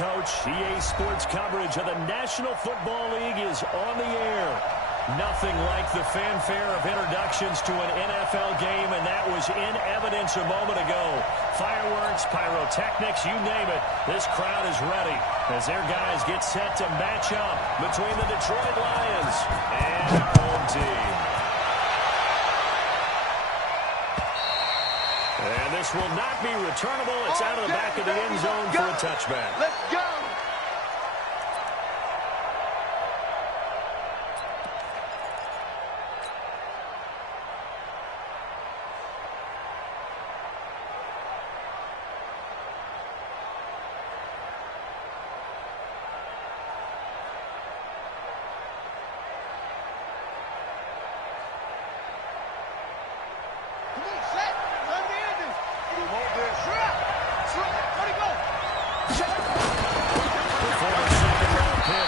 Coach. EA Sports coverage of the National Football League is on the air. Nothing like the fanfare of introductions to an NFL game, and that was in evidence a moment ago. Fireworks, pyrotechnics, you name it. This crowd is ready as their guys get set to match up between the Detroit Lions and our home team. And this will not be returnable. It's out of the back of the end zone for a touchback. Let's go.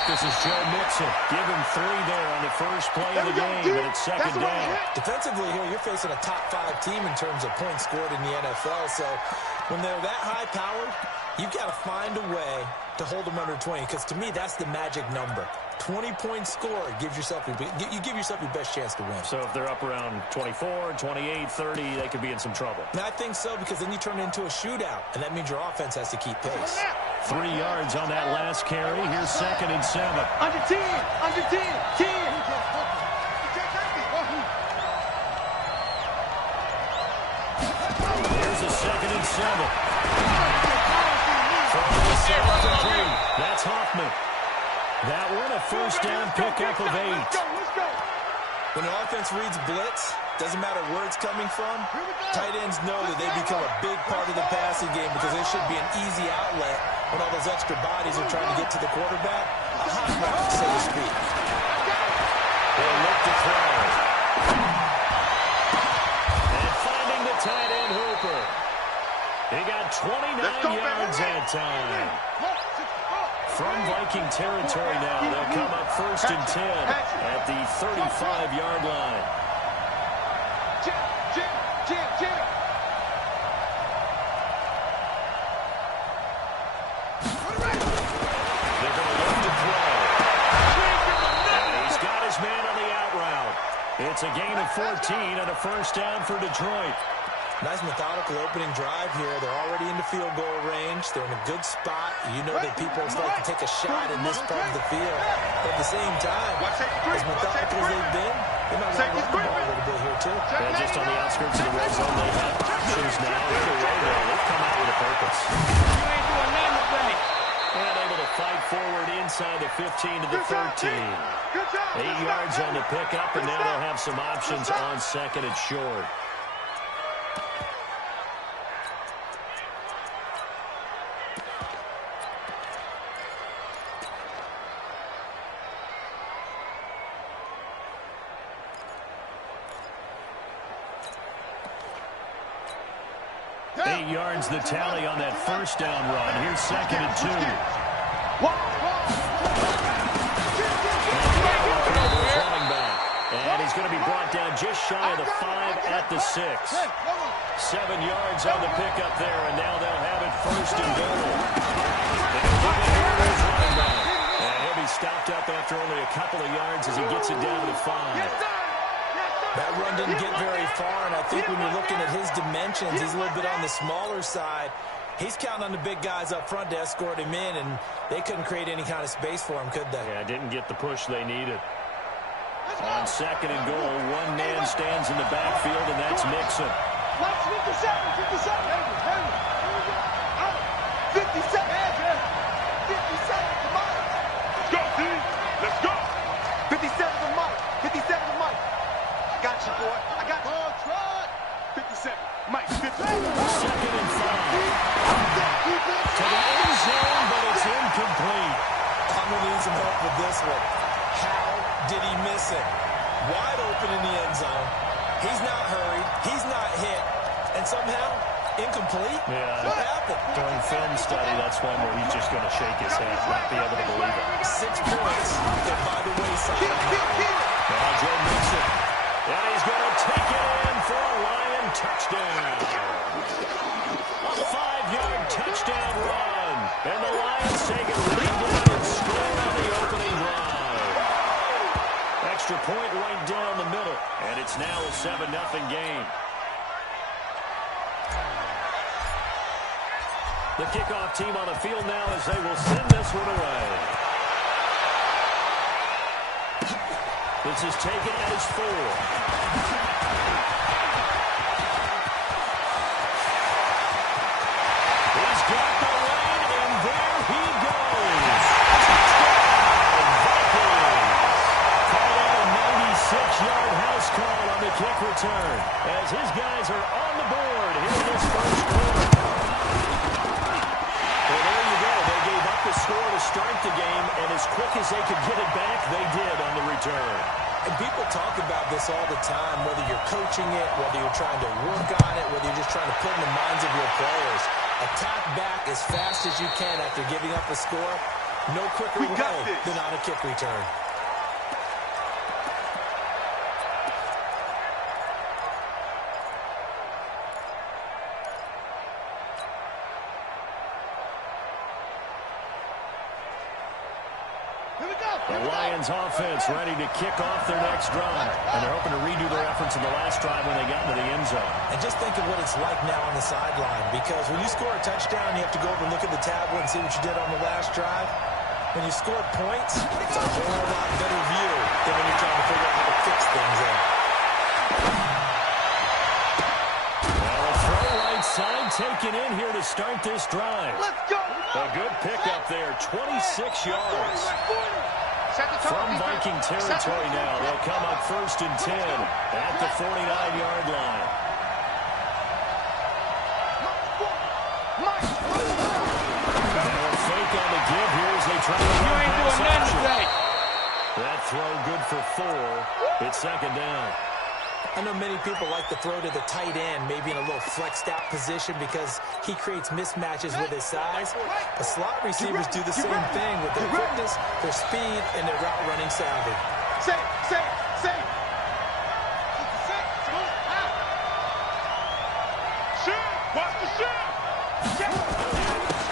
This is Joe Mixon. Give him 3 there on the first play of the game, and it's second down. Defensively here, you're facing a top-5 team in terms of points scored in the NFL. So when they're that high-powered, you've got to find a way to hold them under 20. Because to me, that's the magic number. 20 points scored gives yourself you give yourself your best chance to win. So if they're up around 24, 28, 30, they could be in some trouble. And I think so, because then you turn it into a shootout, and that means your offense has to keep pace. 3 yards on that last carry. Here's 2nd and 7. Under 10, under 10, 10. Here's a 2nd and 7. That's Hoffman. That one a first down pickup of 8. When the offense reads blitz, doesn't matter where it's coming from, tight ends know that they become a big part of the passing game because it should be an easy outlet when all those extra bodies are trying to get to the quarterback. A hot route, so to speak. They'll look to throw. And finding the tight end Hooper. He got 29 yards that time. From Viking territory now, they'll come up 1st and 10 at the 35-yard line. They're going to look to throw. And he's got his man on the out route. It's a gain of 14 and a first down for Detroit. Nice methodical opening drive here. They're already in the field goal range. They're in a good spot. You know that people like to take a shot in this part of the field. But at the same time, as methodical as they've been, they might want to run the ball a little bit here, too. And just on the outskirts of the red zone, they have options now. Either way, they've come out with a purpose. And able to fight forward inside the 15 to the 13. 8 yards on the pickup, and now they'll have some options on 2nd and short. Yards the tally on that first down run. Here's 2nd and 2. Running back. And he's going to be brought down just shy of the 5 at the 6. 7 yards on the pickup there, and now they'll have it 1st and goal. And he'll be stopped up after only a couple of yards as he gets it down to the 5. That run didn't get very far, and I think when you're looking at his dimensions, he's a little bit on the smaller side. He's counting on the big guys up front to escort him in, and they couldn't create any kind of space for him, could they? Yeah, didn't get the push they needed. On 2nd and goal, one man stands in the backfield, and that's Mixon. 57. 57 to Mike. Let's go, team. Let's go. 57 to Mike. 57 to Mike. Got you, boy. I got you. 57. Mike, 57. 2nd and 5. To the end zone, but it's incomplete. I'm going to need some help with this one. How did he miss it? Wide open in the end zone. He's not hurried. He's not hit. And somehow, incomplete? Yeah. What happened? During film study, that's one where he's just going to shake his head, not be able to believe it. 6 points. They're by the wayside. Now Joe Mixon. And he's going to take it in for a Lion touchdown. A 5-yard touchdown run. And the Lions take point right down the middle. And it's now a 7-0 game. The kickoff team on the field now as they will send this one away. This is taken as 4. He's got the lead, and there he goes. Touchdown, Vikings. Call out a 96-yard house call on the kick return as his guys are on the board here in this first quarter. Well, there you go. They gave up the score to start the game, and as quick as they could get it back, they did on the return. And people talk about this all the time, whether you're coaching it, whether you're trying to work on it, whether you're just trying to put in the minds of your players. Attack back as fast as you can after giving up a score. No quicker way than on a kick return. The Lions offense ready to kick off their next drive. And they're hoping to redo their efforts in the last drive when they got into the end zone. And just think of what it's like now on the sideline, because when you score a touchdown, you have to go over and look at the tablet and see what you did on the last drive. When you score points, it's a whole lot better view than when you're trying to figure out how to fix things in. Well, a throw right side taken in here to start this drive. Let's go. A good pickup there, 26 yards. From Viking territory now, they'll come up 1st and 10 at the 49-yard line. Now a fake on the give here as they try to run pass action. That throw good for 4. It's 2nd down. I know many people like to throw to the tight end, maybe in a little flexed out position because he creates mismatches with his size. The slot receivers do the same thing with their quickness, their speed, and their route running savvy. Say. Shoot! Watch the shoot!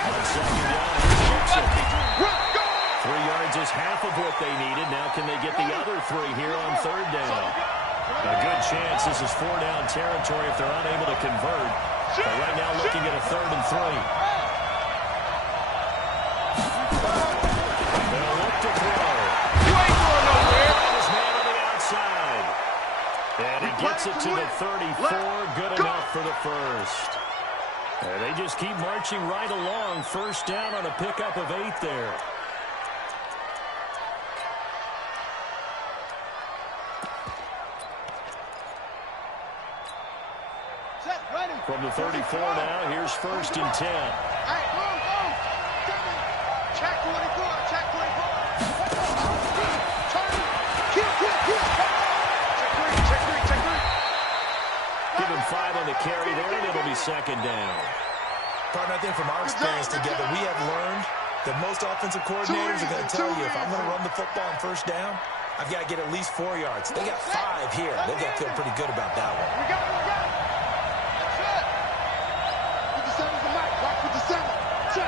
On 2nd down, here's Gibson. 3 yards is half of what they needed. Now can they get the other 3 here on 3rd down? A good chance this is 4-down territory if they're unable to convert. But right now looking at a 3rd and 3. They'll look to throw. You ain't going nowhere. His man on the outside. And he gets it to the 34. Good enough for the first. And they just keep marching right along. 1st down on a pickup of 8 there. From the 34 now, here's 1st and 10. Hey, boom. Check 24. Check 24. Turn. Kill. Check 3. Give him 5 on the carry there, and it'll be 2nd down. Partner, I think from our experience together, we have learned that most offensive coordinators are going to tell you, if I'm going to run the football on 1st down, I've got to get at least 4 yards. They got 5 here. They've got to feel pretty good about that one. We got it. Check.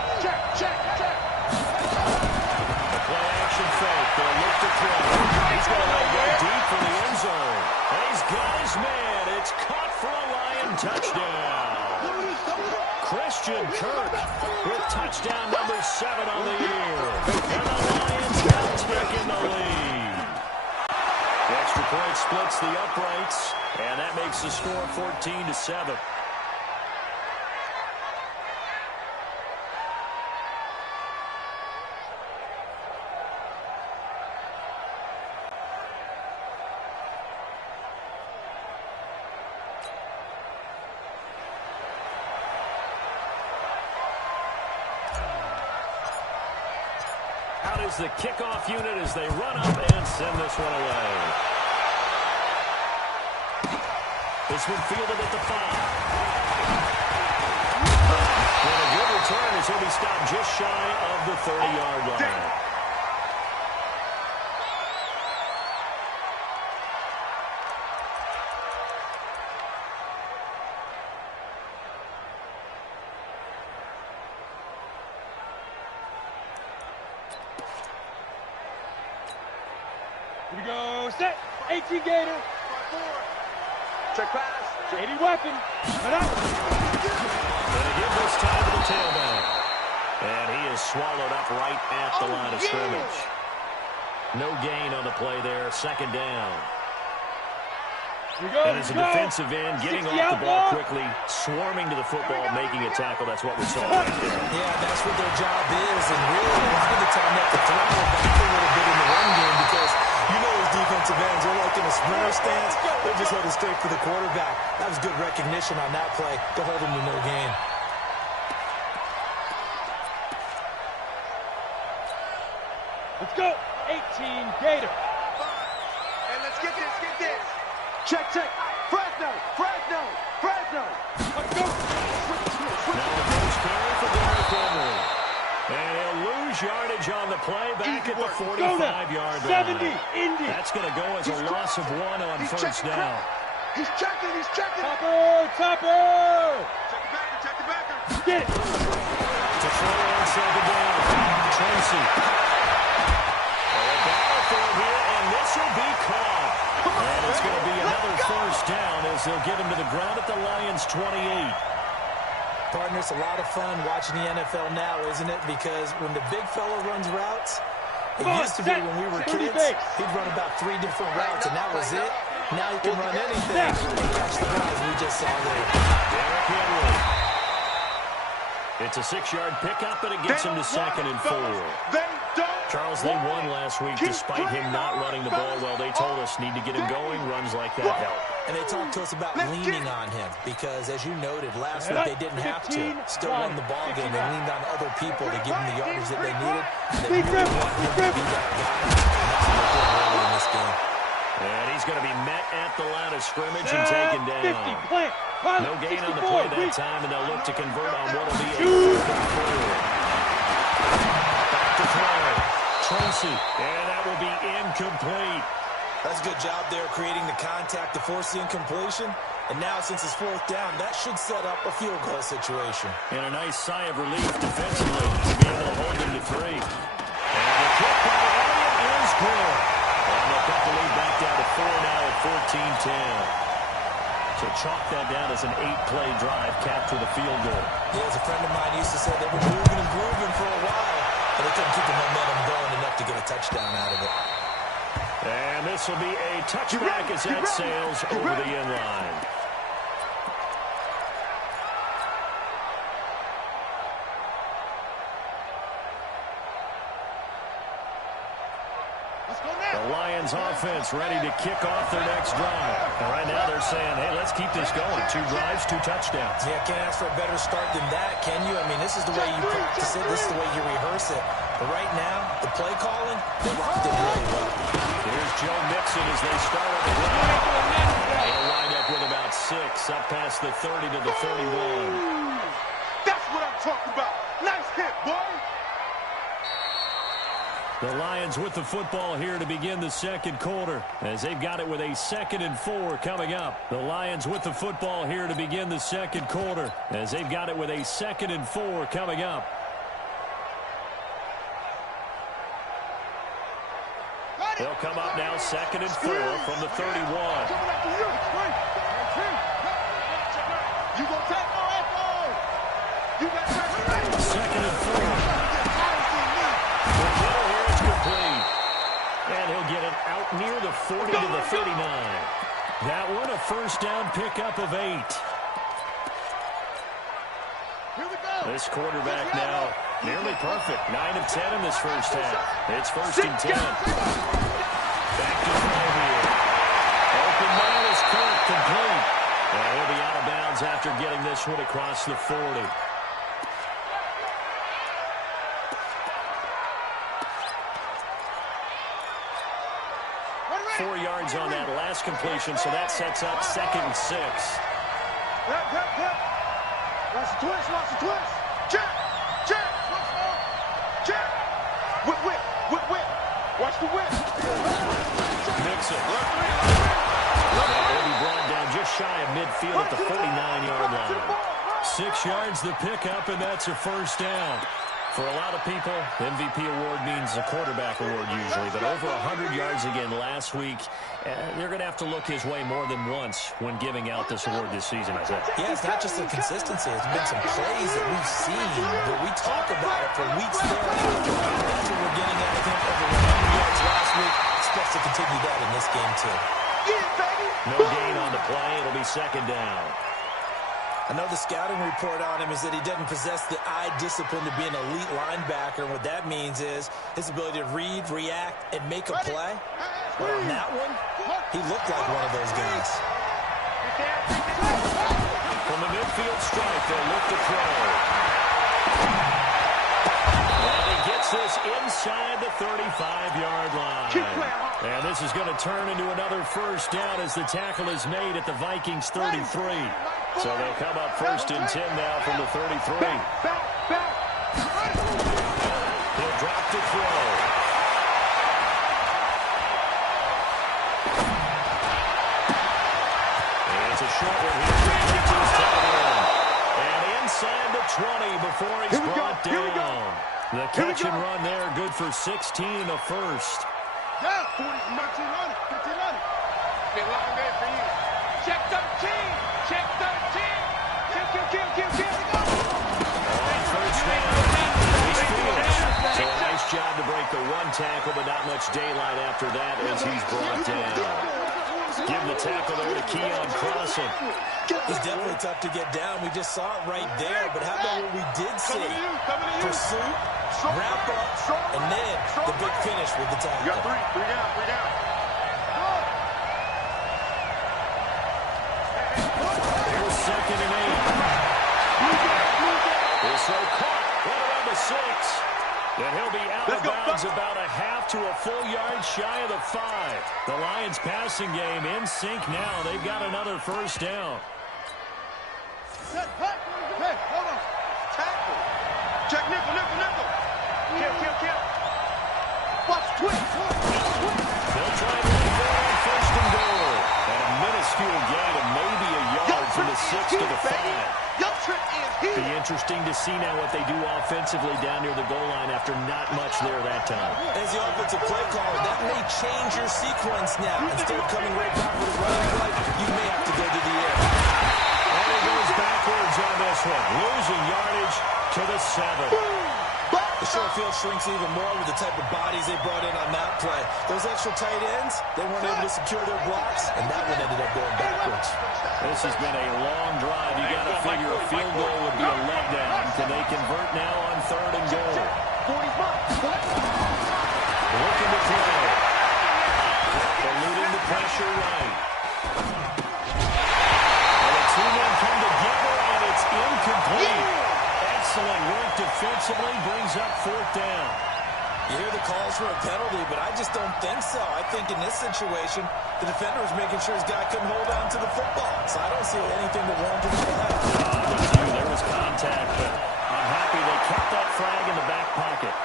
The play action fake. They'll look to throw. He's going to let go deep for the end zone. And he's got his man. It's caught for a Lion touchdown. Christian Kirk with touchdown number 7 on the year. And the Lions have taken the lead. The extra point splits the uprights, and that makes the score 14-7. Out is the kickoff unit as they run up and send this one away. This one fielded at the 5. And a good return as he'll be stopped just shy of the 30-yard line. Here we go. Set. 18 Gator. Check pass. 80 weapon. Cut out. Going to give this time to the tailback. And he is swallowed up right at the line of scrimmage. No gain on the play there. Second down. And as a defensive end, getting off the ball quickly, swarming to the football, making a tackle. That's what we saw right there. Yeah, that's what their job is. And really, a lot of the time, they have to throttle back a little bit in the run game because you know those defensive ends, they're like in a sprinter stance. They're just headed straight for the quarterback. That was good recognition on that play to hold them to no gain. Let's go. 18 Gator. And let's get this, get this. Check, check. Fresno, Fresno, Fresno. Let's go. Now the first carry for Derrick Henry. And he'll lose yardage on the play back at the 45-yard line. 70, Indy. That's going to go as a loss of 1 on first down. He's checking, he's checking. Topper, Topper. Check the backer. Get it. To throw on second down. Tracy. A battle for it here, and this will be caught. And it's going to be another first down as they'll get him to the ground at the Lions' 28. Partner, it's a lot of fun watching the NFL now, isn't it? Because when the big fella runs routes, it used to be when we were kids, he'd run about 3 different routes, and that was it. Now he can run anything and catch the guys we just saw there. Derrick Henry. It's a 6-yard pickup, and it gets him to 2nd and 4. Charles, they won last week despite him not running the ball well. They told us need to get him going. Runs like that help. And they talked to us about leaning on him because, as you noted, last week they didn't have to. Still won the ball game. They leaned on other people to give them the yardage that they needed. They really want him to be that guy. And that's what they did early in this game. And he's going to be met at the line of scrimmage and taken down. No gain on the play that time, and they'll look to convert on what will be a 4th and 4. Back to throw. Tracy, and that will be incomplete. That's a good job there creating the contact to force the incompletion. And now, since it's 4th down, that should set up a field goal situation. And a nice sigh of relief defensively to be able to hold him to 3. And the kick by Elliott is good. And they'll cut the lead back down to 4 now at 14-10. So chalk that down as an 8-play drive capped with a field goal. Yeah, as a friend of mine used to say, they were moving and grooving for a while, but they couldn't keep the momentum going enough to get a touchdown out of it. And this will be a touchback as that sails over the end line. The Lions offense ready to kick off their next drive. And right now they're saying, hey, let's keep this going. 2 drives, 2 touchdowns. Yeah, can't ask for a better start than that, can you? I mean, this is the way you practice it. This is the way you rehearse it. But right now, the play calling, they locked in really well. Here's Joe Mixon as they start on the ground. They'll wind up with about 6 up past the 30 to the 31. That's what I'm talking about. Nice hit, boy. The Lions with the football here to begin the second quarter as they've got it with a 2nd and 4 coming up. The Lions with the football here to begin the second quarter as they've got it with a 2nd and 4 coming up. They'll come up now 2nd and 4 from the 31. You gonna take more effort. You got 2nd and 4. And he'll get it out near the 40 to the 39. That one a first down pickup of 8. This quarterback now nearly perfect. 9 of 10 in this first half. It's 1st and 10. Back to throw here. Open man is Kirk, complete. And he'll be out of bounds after getting this one across the 40. 4 yards on that last completion, so that sets up 2nd and 6. Watch the twist, watch the twist. Check, check, check. Whip. Watch the whip. Mixon. He'll be brought down just shy of midfield at the 49-yard line. 6 yards the pickup, and that's a first down. For a lot of people, MVP award means a quarterback award usually, but over 100 yards again last week. They're going to have to look his way more than once when giving out this award this season, I think. Yeah, it's not just the consistency. It's been some plays that we've seen where we talk about it for weeks there. That's what we're getting out of him over 100 yards last week. Expects to continue that in this game, too. No gain on the play. It'll be second down. I know the scouting report on him is that he doesn't possess the eye discipline to be an elite linebacker. What that means is his ability to read, react, and make a play. But on that one, he looked like one of those guys. From the midfield stripe, they'll look to throw. And he gets this inside the 35-yard line. And this is going to turn into another first down as the tackle is made at the Vikings 33. So they'll come up first and 10 now from the 33. He'll drop to throw. And it's a short one here. And inside the 20 before he's brought down. The catch and run there, good for 16 and a first. Yeah, 40, 1500, 1500. Been a long day for you. Check 13. Check 13. Kill. On first down, he's Fields. So a nice job to break the one tackle, but not much daylight after that as he's brought down. Give the tackle there to Keon Crossing. He's definitely tough to get down. We just saw it right there. But how about what we did see? Pursuit, wrap up, and then the big finish with the tackle. You got three down. Here's second and 8. So caught right around the 6. And he'll be out of bounds about a half to a full yard shy of the 5. The Lions passing game in sync now. They've got another first down. Hey, hold on. Tackle. Check nickel. Kill. Watch twist. They'll try to lead there on first and goal. And a minuscule gain of maybe a yard from the 6 to the 5. Your trick is here. Be interesting to see now what they do offensively down near the goal line after not much there that time. As the offensive play caller, that may change your sequence now. Instead of coming right back with a running play, you may have to go to the air. And he goes backwards on this one, losing yardage to the 7. The short field shrinks even more with the type of bodies they brought in on that play. Those extra tight ends, they weren't able to secure their blocks, and that one ended up going backwards. This has been a long drive. You got to figure a field goal would be a letdown. Can they convert now on third and goal? Looking to throw. Eluding the pressure right. And the two men come together, and it's incomplete. Excellent work defensively, brings up fourth down. You hear the calls for a penalty, but I just don't think so. I think in this situation, the defender was making sure his guy couldn't hold on to the football. So I don't see anything that warranted a flag. There was contact, but I'm happy they kept that flag in the back pocket.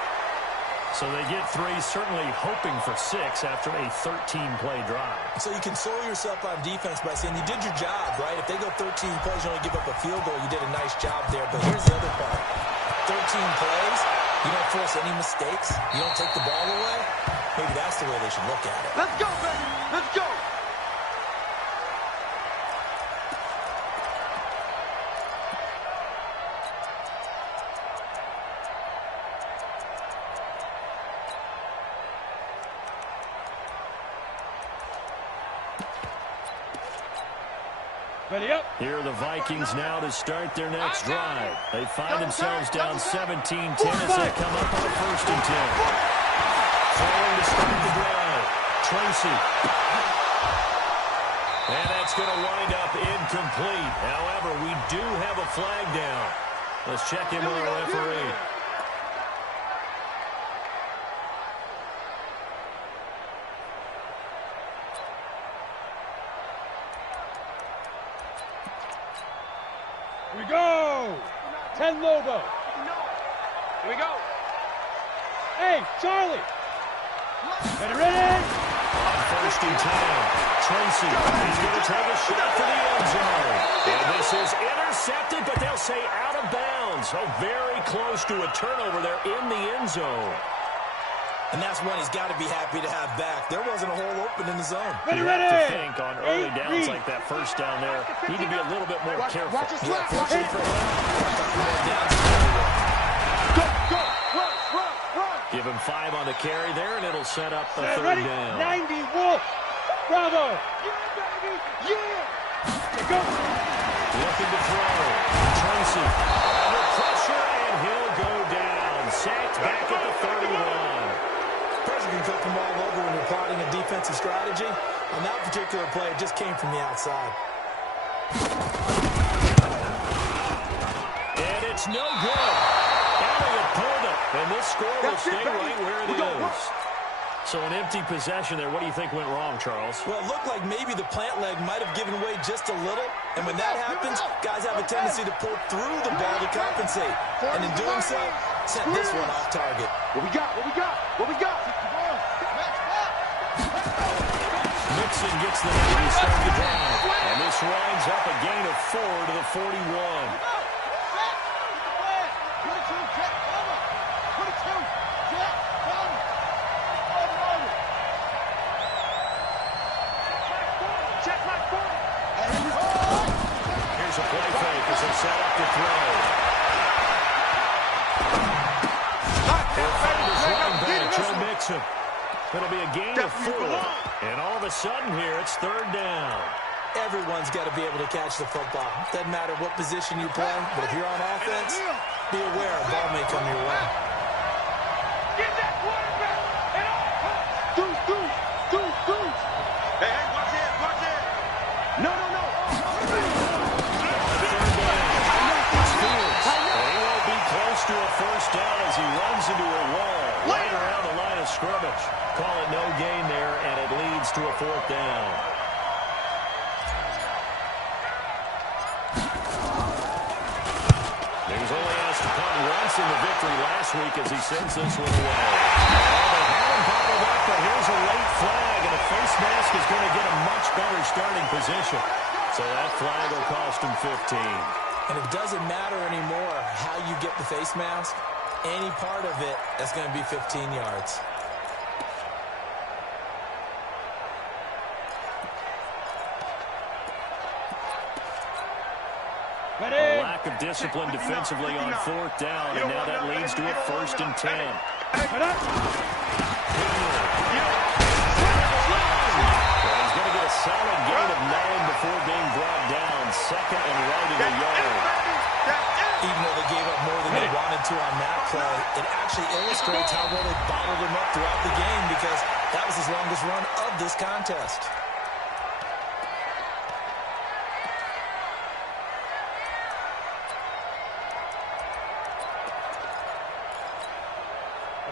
So they get 3, certainly hoping for 6 after a 13-play drive. So you console yourself on defense by saying you did your job, right? If they go 13 plays, you only give up a field goal, you did a nice job there. But here's the other part. 13 plays, you don't force any mistakes, you don't take the ball away. Maybe that's the way they should look at it. Let's go, baby. Let's go. Ready up. Here are the Vikings now to start their next drive. They find themselves down 17-10 as they come up on first and 10. Throwing to start the drive. Tracy. And that's going to wind up incomplete. However, we do have a flag down. Let's check in with our referee. Here we go. 10 Lobo. Here we go. Hey, Charlie. Ready? On first and 10. Tracy, he's going to take a shot for the end zone. And this is intercepted, but they'll say out out of bounds. Oh, very close to a turnover there in the end zone. And that's one he's got to be happy to have back. There wasn't a hole open in the zone. You have to think on early downs like that first down there, you need to be a little bit more careful. Yeah, fortunately for him, Run. Give him 5 on the carry there, and it'll set up a third Ready? down. 90, Wolf. Bravo. Yeah. Go. Looking to throw. Tracy under pressure, and he'll go down. Sacked back at the 31. Pressure can come from all over when you're plotting a defensive strategy. On that particular play, it just came from the outside. And it's no good. Elliott pulled it, and this score will stay right where it is. So an empty possession there. What do you think went wrong, Charles? Well, it looked like maybe the plant leg might have given way just a little. And when that happens, guys have a tendency to pull through the ball to compensate. And in doing so, sent this one off target. What we got? Mixon gets the knee to start the drive. And this winds up a gain of 4 to the 41. Here's a play fake as they set up to throw. He'll find his running back, Joe Mixon. It'll be a gain of 4. And all of a sudden here, it's third down. Everyone's got to be able to catch the football. Doesn't matter what position you play, but if you're on offense, be aware a ball may come your way. Get that quarterback! Deuce! Hey, watch it! No! He won't be close to a first down as he runs into a wall right around the line of scrimmage. Call it no gain there, and it leads to a 4th down. He was only asked to punt once in the victory last week as he sends this one away. They haven't bottled up, but here's a late flag, and a face mask is going to get a much better starting position. So that flag will cost him 15. And it doesn't matter anymore how you get the face mask. Any part of it, that's going to be 15 yards. A lack of discipline defensively on 4th down, and now that leads to a 1st and 10. Well, he's going to get a solid gain of 9 before being brought down. 2nd and right in the yard. Even though they gave up more than they wanted to on that play, it actually illustrates how well they bottled him up throughout the game because that was his longest run of this contest.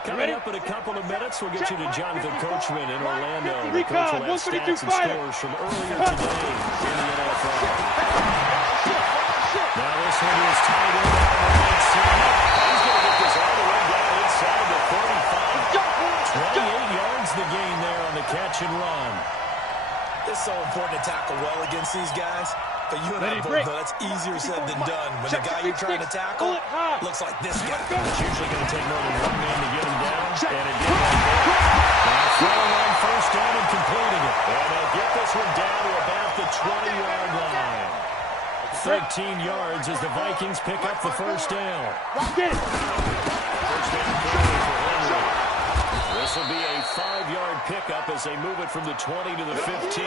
Coming up in a couple of minutes, we'll get you to Jonathan Coachman in Orlando. The coach will have stats and scores from earlier today in the NFL. Now this one is tied in on the right side. He's going to get this all the way down inside the 35. 28 yards the gain there on the catch and run. It's so important to tackle well against these guys. But you and I both know that's easier said than done. When the guy you're trying to tackle looks like this guy. It's usually going to take more than one man to get him down. And it did right there. Now throwing on first down and completing it. And they'll get this one down to about the 20-yard line. 13 yards as the Vikings pick up the first down. Get it. First down carry for Henry. This will be a 5-yard pickup as they move it from the 20 to the 15.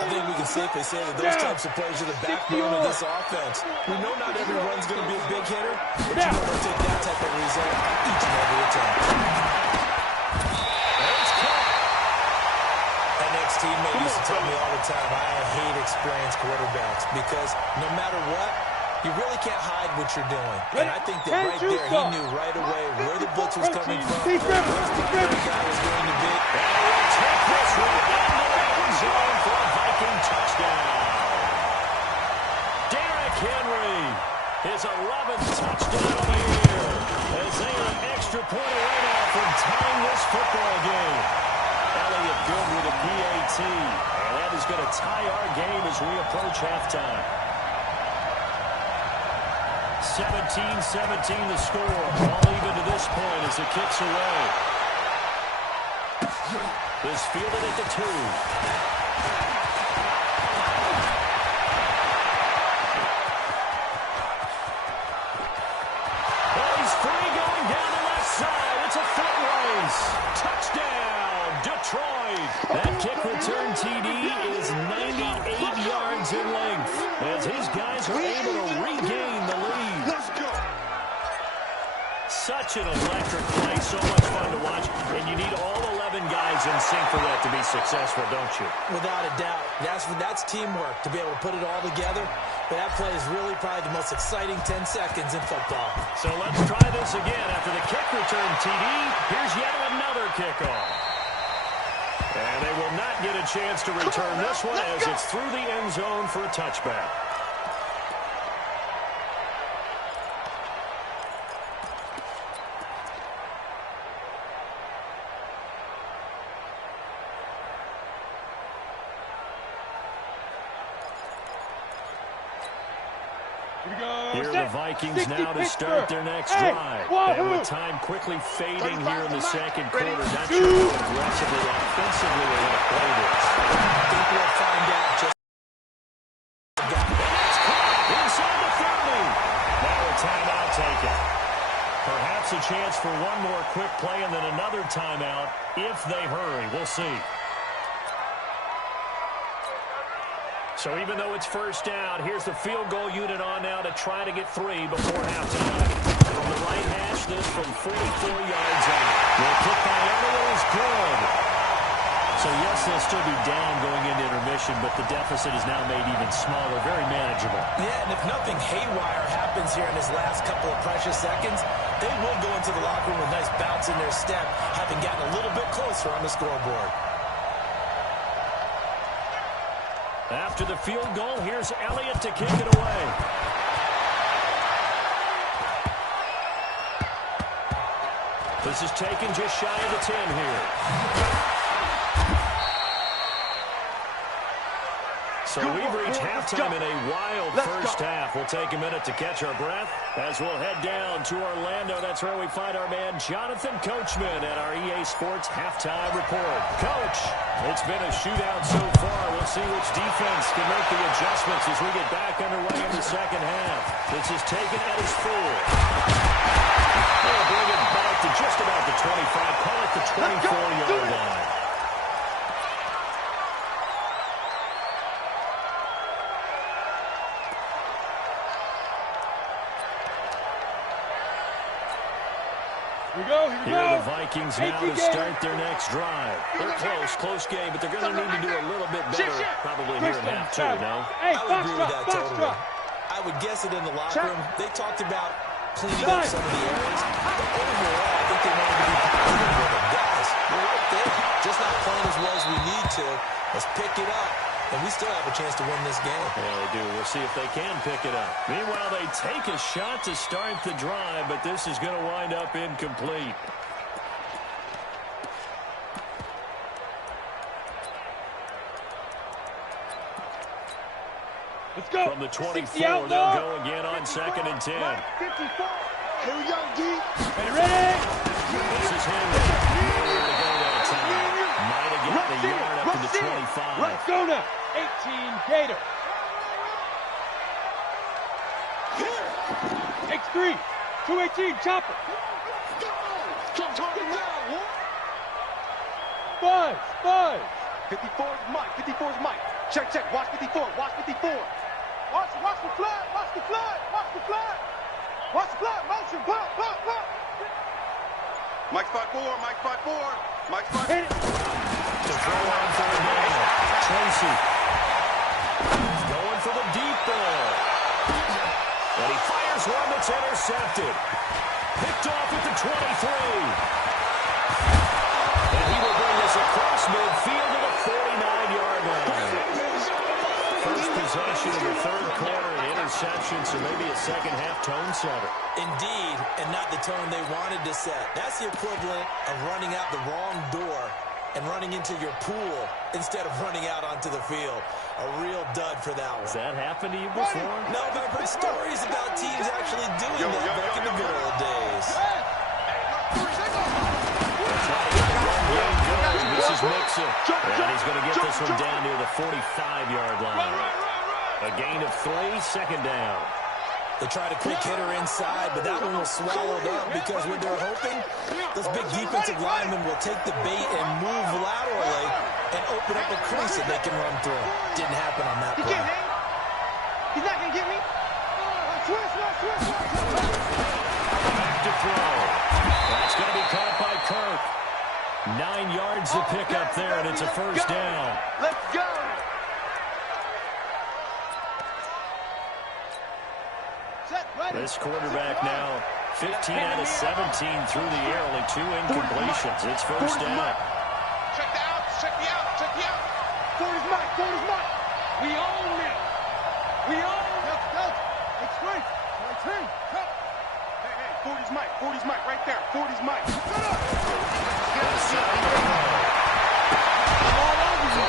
I think we can safely say that those types of plays are the backbone of this offense. We know not every run's going to be a big hitter, but you know they'll take that type of result each and every attempt. It's caught. An ex-teammate used to tell me all the time, I hate experienced quarterbacks because no matter what, you really can't hide what you're doing. And I think that right there, he knew right away where the blitz was coming from, where the guy was going to be. And we'll take this one into the end zone for a Viking touchdown. Derrick Henry, his 11th touchdown of the year, as they are an extra point away now from tying this football game. Elliott good with a PAT, and that is going to tie our game as we approach halftime. 17-17 the score. All even to this point as the kick's away. Is fielded at the 2. Well, he's free going down the left side. It's a foot race. Touchdown, Detroit. That kick return TD is 98 yards in length as his guys are able to regain the lead. Let's go. Such an electric play, so much fun to watch, and you need all 11 guys in sync for that to be successful, don't you? Without a doubt. That's teamwork, to be able to put it all together. But that play is really probably the most exciting 10 seconds in football. So let's try this again. After the kick return TD, here's yet another kickoff. And they will not get a chance to return this one as it's through the end zone for a touchback. Here are the Vikings now to start their next drive. And with time quickly fading here in the second quarter, not sure how aggressively, offensively they're going to play this. I think we'll find out just inside the 30. Now a timeout taken. Perhaps a chance for one more quick play and then another timeout if they hurry. We'll see. So even though it's first down, here's the field goal unit on now to try to get 3 before halftime. From the right hash, this from 44 yards out. The kick by Elliott is good. So yes, they'll still be down going into intermission, but the deficit is now made even smaller, very manageable. Yeah, and if nothing haywire happens here in his last couple of precious seconds, they will go into the locker room with a nice bounce in their step, having gotten a little bit closer on the scoreboard. After the field goal, here's Elliott to kick it away. This is taken just shy of the 10 here. So we've reached halftime in a wild first half. We'll take a minute to catch our breath as we'll head down to Orlando. That's where we find our man Jonathan Coachman at our EA Sports Halftime Report. Coach, it's been a shootout so far. We'll see which defense can make the adjustments as we get back underway in the second half. This is taken at his 4. They'll bring it back to just about the 25. Call it the 24-yard line. Here are the Vikings now to start their next drive. They're close game, but they're going to need to do a little bit better probably here in half 2, no? I would agree with that totally. I would guess it in the locker room. They talked about cleaning up some of the areas, but overall, I think they wanted to be positive with them. Guys, we're right there. Just not playing as well as we need to. Let's pick it up. And we still have a chance to win this game. Yeah, they do. We'll see if they can pick it up. Meanwhile, they take a shot to start the drive, but this is going to wind up incomplete. Let's go. From the 24, they'll go again on 2nd and 10. 54. Here we go, D. Ready? This is Henry. Nowhere to go that time. Might have got the yard up to the 25. Let's go now. 18 Gator. Takes 3. 218 chopper. Buzz. 54's Mike. 54's Mike. Check. Watch 54. Watch 54. Watch the flag. Watch the flag. Watch the flag. Watch the flag. Motion. Pop. Mike spot 4. Mike spot. Hit it. To throw on for the game. Tracy. He's going for the deep ball. And he fires one that's intercepted. Picked off at the 23. And he will bring us across midfield to the 49-yard line. First possession of the third quarter, an interception, so maybe a second-half tone setter. Indeed, and not the tone they wanted to set. That's the equivalent of running out the wrong door and running into your pool instead of running out onto the field. A real dud for that one. Has that happened to you before? No, but I've heard stories about teams actually doing that back in the good old days. This is Mixon. And he's going to get this one down near the 45-yard line. A gain of 3, second down. They tried a quick hitter inside, but that one was swallowed up because what they're hoping, those big defensive linemen will take the bait and move laterally and open up a crease that they can run through. Didn't happen on that play. He's not going to get me. Back to throw. That's going to be caught by Kirk. 9 yards to pick up there, and it's a first down. Let's go. This quarterback now 15 out of 17 through the air, only 2 incompletions. It's first down. Check the out, check the out, check the out. Forty's Mike, Forty's Mike. We own it. We own it. It's great. Hey, Forty's Mike right there. Forty's Mike. The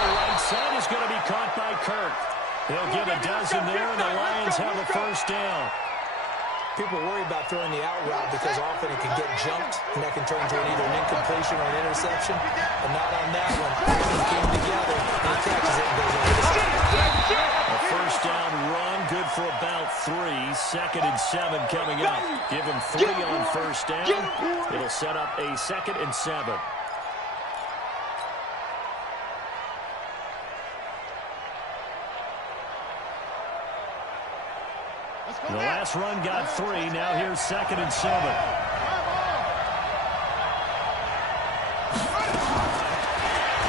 right side is going to be caught by Kirk. He'll give a dozen there, and the Lions have a first down. People worry about throwing the out route because often it can get jumped, and that can turn into either an incompletion or an interception. But not on that one. Everything came together, and he catches it and goes over the side. A first down run, good for about 3. 2nd and 7 coming up. Give him 3 on first down. It'll set up a 2nd and 7. The last run got 3. Now here's 2nd and 7.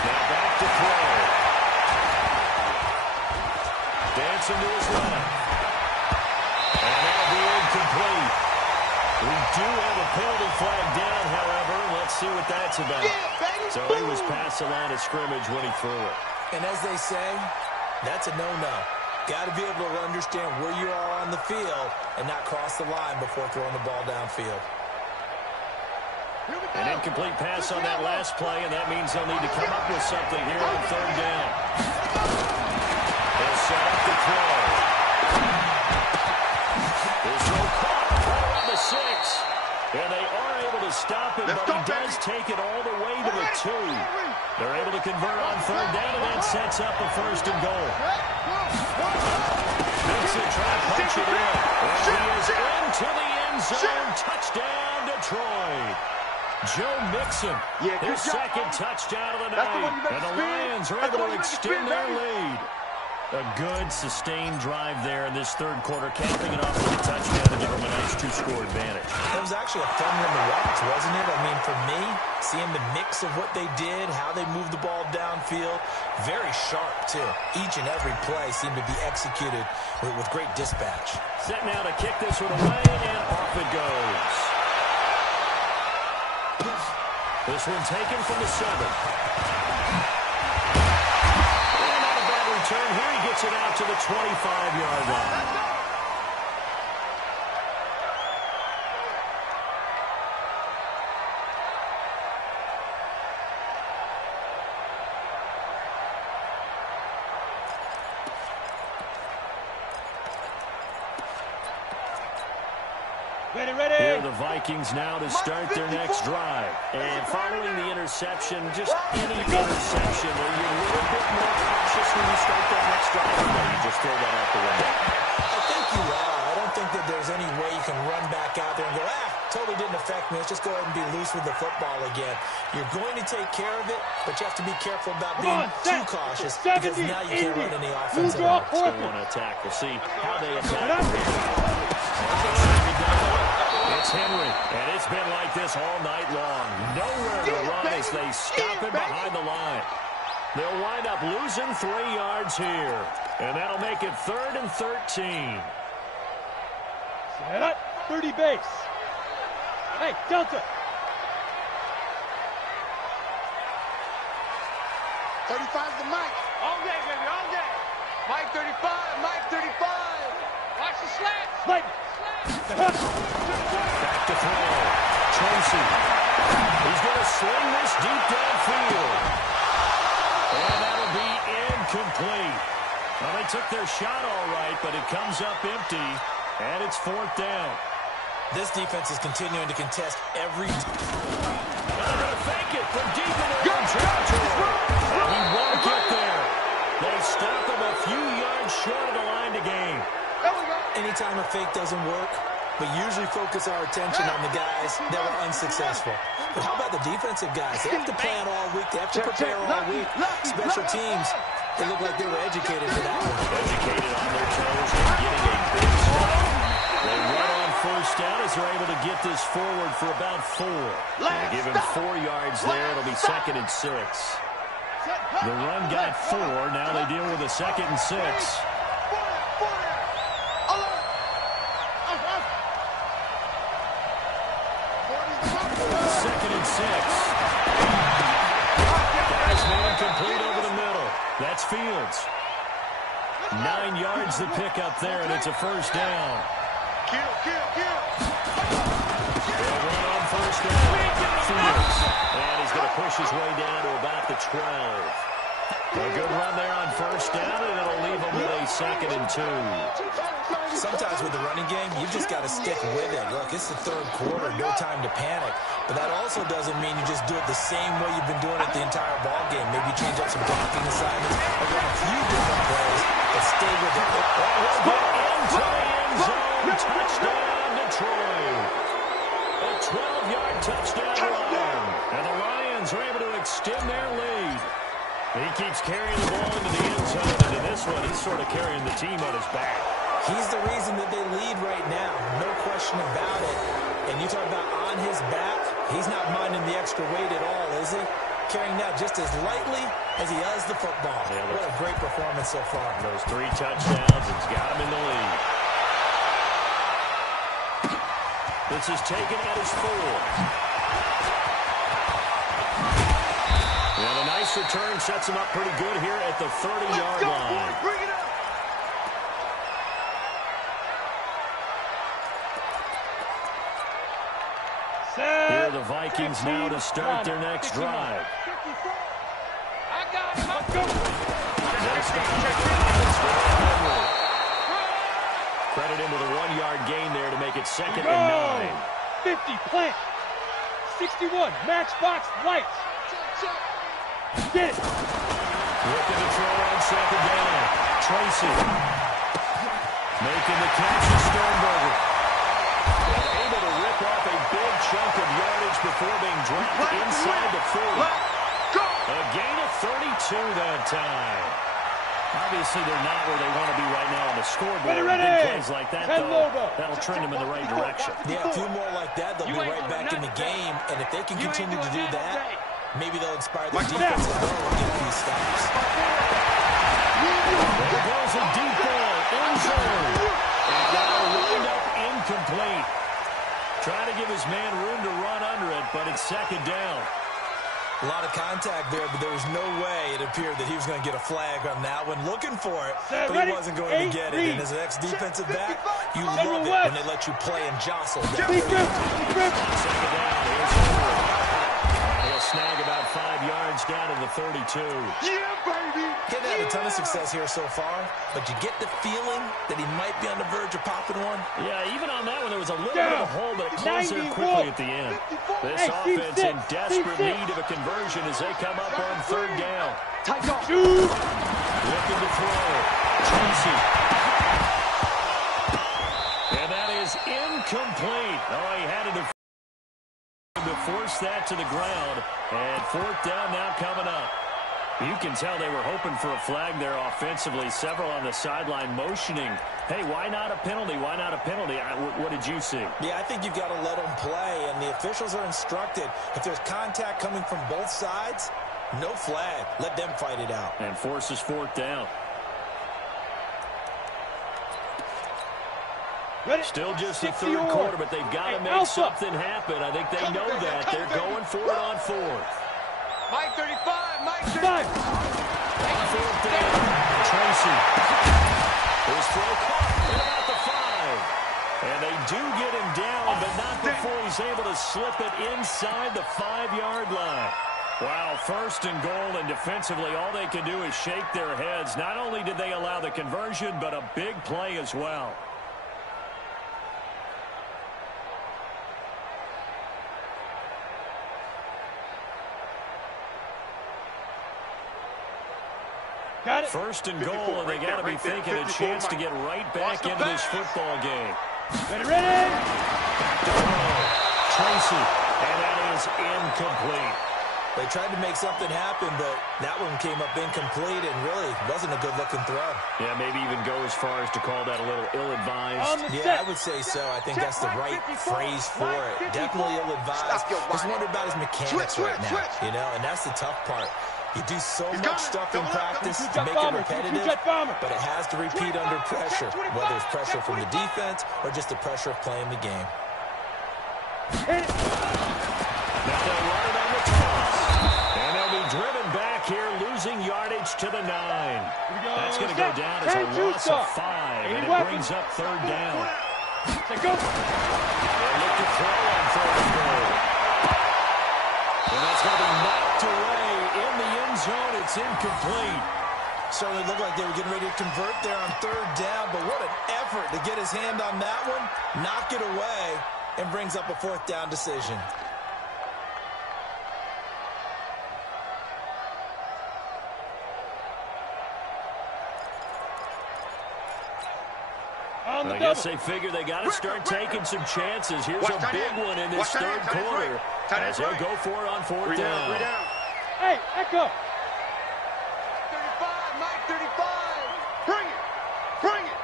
Now back to throw. Dancing to his left. And that'll be incomplete. We do have a penalty flag down, however. Let's see what that's about. So he was past the line of scrimmage when he threw it. And as they say, that's a no-no. Got to be able to understand where you are on the field and not cross the line before throwing the ball downfield. An incomplete pass on that last play, and that means they'll need to come up with something here on 3rd down. They'll set up the throw. His throw caught right around the 6. And they are able to stop him, but he does take it all the way to the 2. They're able to convert on 3rd down, and that sets up a 1st and goal. Mixon trying to punch it in. And he is into the end zone. Touchdown, Detroit. Joe Mixon, his 2nd touchdown of the night. And the Lions are able to extend their lead. A good, sustained drive there in this 3rd quarter, capping it off with a touchdown to give them a nice 2-score advantage. It was actually a fun one to watch, wasn't it? I mean, for me, seeing the mix of what they did, how they moved the ball downfield, very sharp, too. Each and every play seemed to be executed with great dispatch. Set now to kick this one away, and off it goes. This one taken from the 7. Turn here, he gets it out to the 25-yard line. Ready. Here are the Vikings now to start their next drive. And following the interception, just any interception, are you a little bit more cautious when you start that next drive? Or no, you just throw that out the window? I think you are. I don't think that there's any way you can run back out there and go, totally didn't affect me. Let's just go ahead and be loose with the football again. You're going to take care of it, but you have to be careful about being too cautious because now you can't run any offense at all. Still want to attack. We'll see how they attack. It's Henry, and it's been like this all night long. Nowhere to run as they stop him behind the line. They'll wind up losing 3 yards here, and that'll make it 3rd and 13. Set up, 30 base. Hey, Delta. 35's the Mike. All day, baby, all day. Mike 35, Mike 35. Watch the slats. Mike. Back to throw. Tracy. He's going to to sling this deep downfield. And that'll be incomplete. Well, they took their shot all right, but it comes up empty, and it's 4th down. This defense is continuing to contest every... They're going to fake it from deep in their own territory. And he won't get there. They stop him a few yards short of the line to gain. Anytime a fake doesn't work, we usually focus our attention on the guys that were unsuccessful. But how about the defensive guys? They have to plan all week. They have to prepare all week. Special teams, they look like they were educated for that one. Educated on their toes and getting a big stop. They run on 1st down as they're able to get this forward for about 4. They give him 4 yards there. It'll be 2nd and 6. The run got 4. Now they deal with a 2nd and 6. 2nd and 6. Guys moving complete over the middle. That's Fields. 9 yards to pick up there, and it's a 1st down. They'll run on 1st down. Fields. And he's going to push his way down to about the 12. A good run there on 1st down, and it'll leave him with a 2nd and 2. Sometimes with the running game, you've just got to stick with it. Look, it's the 3rd quarter, no time to panic. But that also doesn't mean you just do it the same way you've been doing it the entire ball game. Maybe change up some blocking assignments, or run a few different plays, but stay with it. Into the end zone, touchdown Detroit. A 12-yard touchdown run. And the Lions are able to extend their lead. He keeps carrying the ball into the end zone, and in this one, he's sort of carrying the team on his back. He's the reason that they lead right now, no question about it. And you talk about on his back, he's not minding the extra weight at all, is he? Carrying that just as lightly as he does the football. Yeah, what a great performance so far. Those 3 touchdowns, it's got him in the lead. This is taken at his 4. And a nice return sets him up pretty good here at the 30-yard line. Bring it up. Here are the Vikings now to start their next drive. I got him. Let's go. Credit him with a 1-yard gain there to make it 2nd and 9. 50, plant. 61, matchbox, lights. Get it. Looking to throw on 2nd down. Tracy. Making the catch to Sternberger. Able to rip off a big chunk of yardage before being dropped inside the 40. A gain of 32 that time. Obviously, they're not where they want to be right now on the scoreboard. Ready. Big plays like that, though, that'll trend them in the right direction. Yeah, a few more like that, they'll be right back in the game. And if they can continue to do that, maybe they'll inspire the defense as well and get a few stops. There goes a deep ball, end zone. And that'll wind up incomplete. Trying to give his man room to run under it, but it's 2nd down. A lot of contact there, but there was no way it appeared that he was going to get a flag on that one. Looking for it, but he wasn't going to get it. And as an ex-defensive back, you love it when they let you play and jostle down. 2nd down, here's Henry. He'll snag about 5 yards down to the 32. Yeah, baby. He hasn't had a ton of success here so far, but you get the feeling that he might be on the verge of popping one. Yeah, even on that one, there was a little bit of a hole, but it closed there quickly at the end. This offense in desperate need of a conversion as they come up on 3rd down. Looking to throw. Tracy. And that is incomplete. Oh, he had it to force that to the ground. And 4th down now coming up. You can tell they were hoping for a flag there offensively. Several on the sideline motioning. Hey, why not a penalty? Why not a penalty? What did you see? Yeah, I think you've got to let them play, and the officials are instructed. If there's contact coming from both sides, no flag. Let them fight it out. And forces 4th down. Ready. Still just the 3rd quarter, but they've got to make something happen. I think they know that. They're going for it on 4th. Mike 35, Mike 35. 4th down. Tracy. His throw caught at about the 5. And they do get him down, but not before he's able to slip it inside the 5-yard line. Wow, 1st and goal, and defensively all they can do is shake their heads. Not only did they allow the conversion, but a big play as well. Got it. 1st and goal, and they got to be thinking a chance to get right back into this football game. Ready, ready. Tracy, and that is incomplete. They tried to make something happen, but that one came up incomplete and really wasn't a good-looking throw. Yeah, maybe even go as far as to call that a little ill-advised. Yeah, I would say so. I think that's the right phrase for it. Definitely ill-advised. Just wonder about his mechanics right now, you know, and that's the tough part. You do so much stuff in practice to make it repetitive, but it has to repeat under pressure, whether it's pressure from the defense or just the pressure of playing the game. Now they'll run it on the toss. And they'll be driven back here, losing yardage to the 9. That's going to go down as a loss of 5, and it brings up 3rd down. Go. They look to throw on 3rd and goal. And that's going to be knocked away in the end zone. It's incomplete. Certainly looked like they were getting ready to convert there on 3rd down, but what an effort to get his hand on that one, knock it away, and brings up a 4th down decision. I guess they figure they got to start taking some chances. Here's a big one in this 3rd quarter as they'll go for it on 4th down. Hey, Echo. 35, Mike, 35. Bring it. Bring it.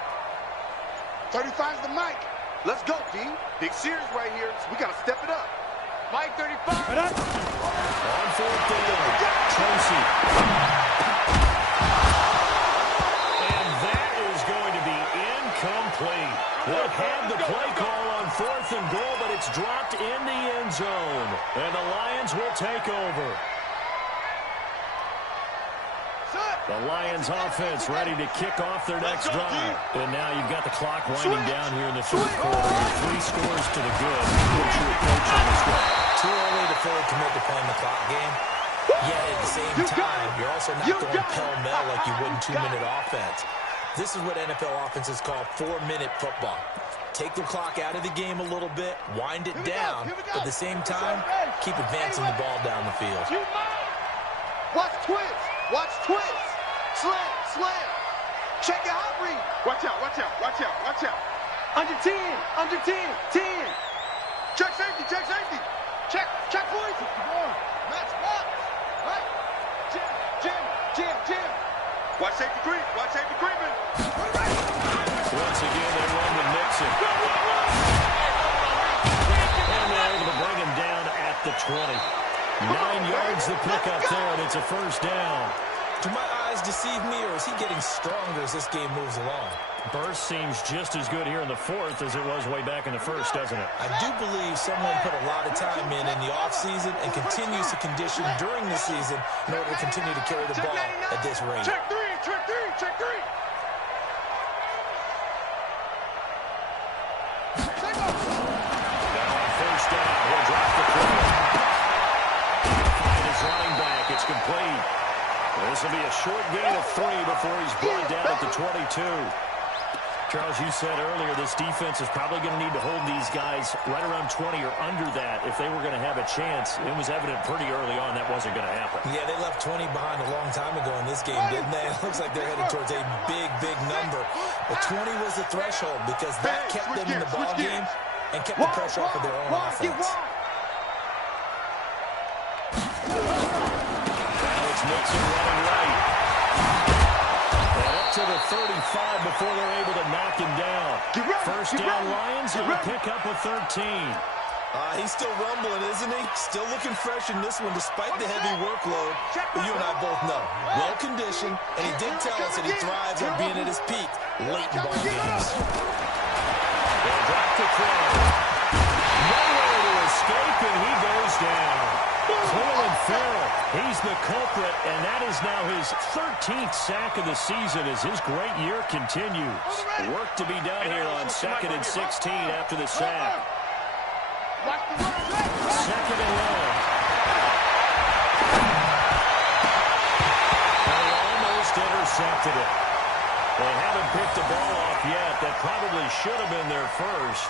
35's the Mike. Let's go, D. Big series right here. So we got to step it up. Mike, 35. On 4th down, Tracy. And that is going to be incomplete. They had the play call on 4th and goal, but it's dropped in the end zone. And the Lions will take over. The Lions offense ready to kick off their next drive. And now you've got the clock winding down here in the 3rd quarter. 3 scores to the good. What's your approach on this one? Too early to fully commit to playing the clock game. Yet at the same time, you're also not going pell-mell like you would in 2-minute offense. This is what NFL offenses call 4-minute football. Take the clock out of the game a little bit, wind it down, but at the same time, keep advancing the ball down the field. Watch twist. Watch twist. Slam, slam. Check your hot read. Watch out, watch out, watch out, watch out. Under 10, 10. Check safety, check safety. Check poison. Match box. Right. Jim. Watch safety creep, creeping. Once again, they run with Nixon. And they're able to bring him down at the 20. 9 yards the pickup there, and it's a 1st down. Do my eyes deceive me, or is he getting stronger as this game moves along? Burst seems just as good here in the 4th as it was way back in the 1st, doesn't it? I do believe someone put a lot of time in the offseason and continues to condition during the season in order to continue to carry the ball at this rate. Check three. Now on 1st down, he'll drop the play. Find his running back. It's complete. This will be a short gain of 3 before he's brought down at the 22. Charles, you said earlier this defense is probably going to need to hold these guys right around 20 or under that if they were going to have a chance. It was evident pretty early on that wasn't going to happen. Yeah, they left 20 behind a long time ago in this game, didn't they? It looks like they're headed towards a big number. But 20 was the threshold because that kept them in the ball game and kept the pressure off of their own offense. Nixon running right. And up to the 35 before they're able to knock him down. 1st down Lions, and a pick up with 13. He's still rumbling, isn't he? Still looking fresh in this one despite the heavy workload. But you and I both know, well-conditioned, and he did tell us that he thrives on being at his peak late in ball games. They'll drop the throw. Nowhere to escape, and he goes down. Cleveland Farrell, he's the culprit, and that is now his 13th sack of the season as his great year continues. Work to be done here on 2nd and 16 after the sack. Watch the run. second and long. They almost intercepted it. They haven't picked the ball off yet. That probably should have been their first.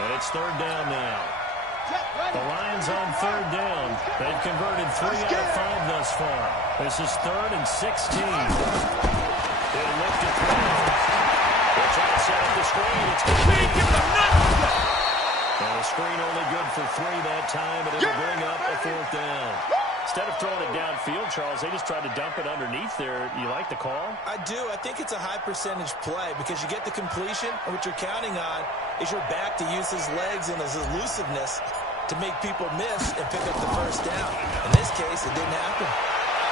And it's third down now. The Lions on third down. They've converted 3 out of 5 thus far. This is 3rd and 16. They look to throw. They're trying to set up the screen. It's complete. And the screen only good for 3 that time, and it'll bring up a 4th down. Instead of throwing it downfield, Charles, they just tried to dump it underneath there. You like the call? I do. I think it's a high percentage play because you get the completion, and what you're counting on is your back to use his legs and his elusiveness to make people miss and pick up the first down. In this case, it didn't happen.